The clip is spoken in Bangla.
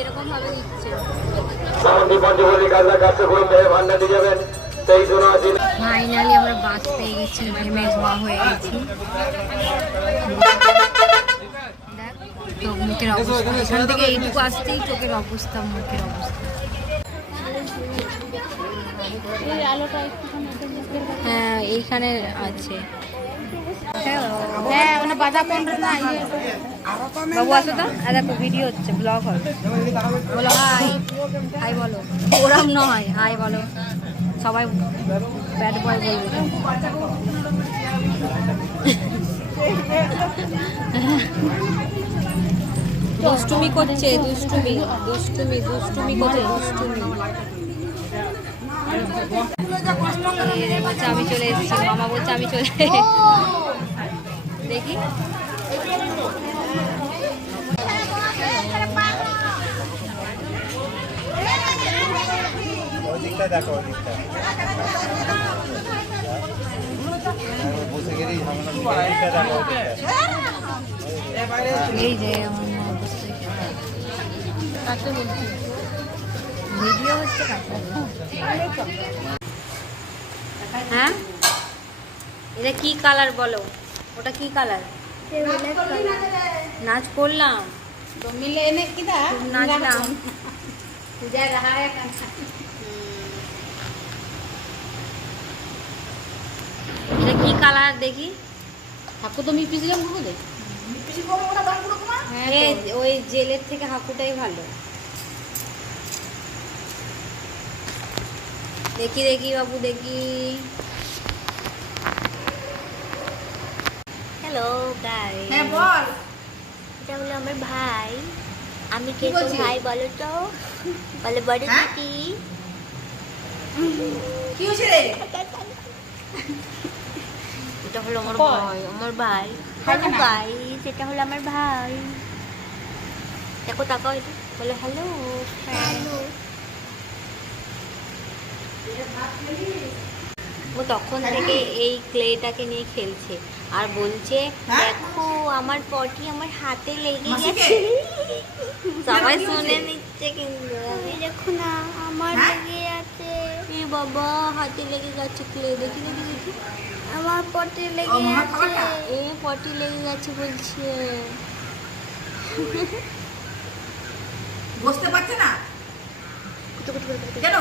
এরকম ভাবে দিচ্ছে। ফাইনালি আমরা বাস পেয়ে গেছি, ঘেমে ধোয়া হয়ে গেছি। চোখ মুখের অবস্থা, এখান থেকে এইটুকু আসতেই চোখের অবস্থা, মুখের অবস্থা। হ্যাঁ এইখানে আছে। বাবু আসো তো, দেখো ভিডিও হচ্ছে, ব্লগ হয়। বলো হাই, হাই বলো। ওরম নয়, হাই বলো। সবাই ব্যাড বয় বলবে। দুষ্টুমি করছে, দুষ্টুমি দুষ্টুমি দুষ্টুমি করছে, দুষ্টুমি। বলছে আমি চলে এসেছি, মামা বলছে আমি চলে দেখি। এই যে ভিডিও হচ্ছে। হ্যাঁ এটা কি কালার বলো, ওটা কি কালার? নাচ করলাম তো মিলে এনে কি দা নাচলাম। পূজা रहा है এটা কি কালার দেখি? হাকু তো মিপিছিলাম গুলো দে মিপিছি কোন কোন দাম গুলো তোমার। হ্যাঁ ওই জেলের থেকে হাকুটাই ভালো। দেখি দেখি বাবু দেখি। হ্যালো গাইস, হ্যাঁ বল। এটা হলো আমার ভাই। আমি কে তো ভাই বলো তো, বলে বড় দিদি। কি হইছে রে? এটা হলো আমার ভাই, আমার ভাই। হ্যালো গাইস, এটা হলো আমার ভাই। দেখো তাকাও, বলে হ্যালো হ্যালো। ও তখন থেকে এই ক্লেটাকে নিয়ে খেলছে আর বলছে দেখো আমার পটি আমার হাতে লেগে গেছে। সবাই শুনে নিচ্ছে কিন্তু দেখো না আমার লেগে আছে। এ বাবা হাতে লেগে গেছে ক্লে, দেখি দেখি দেখি আমার পটি লেগে গেছে। এ পটি লেগে গেছে বলছে। বসতে পারছে না কেন?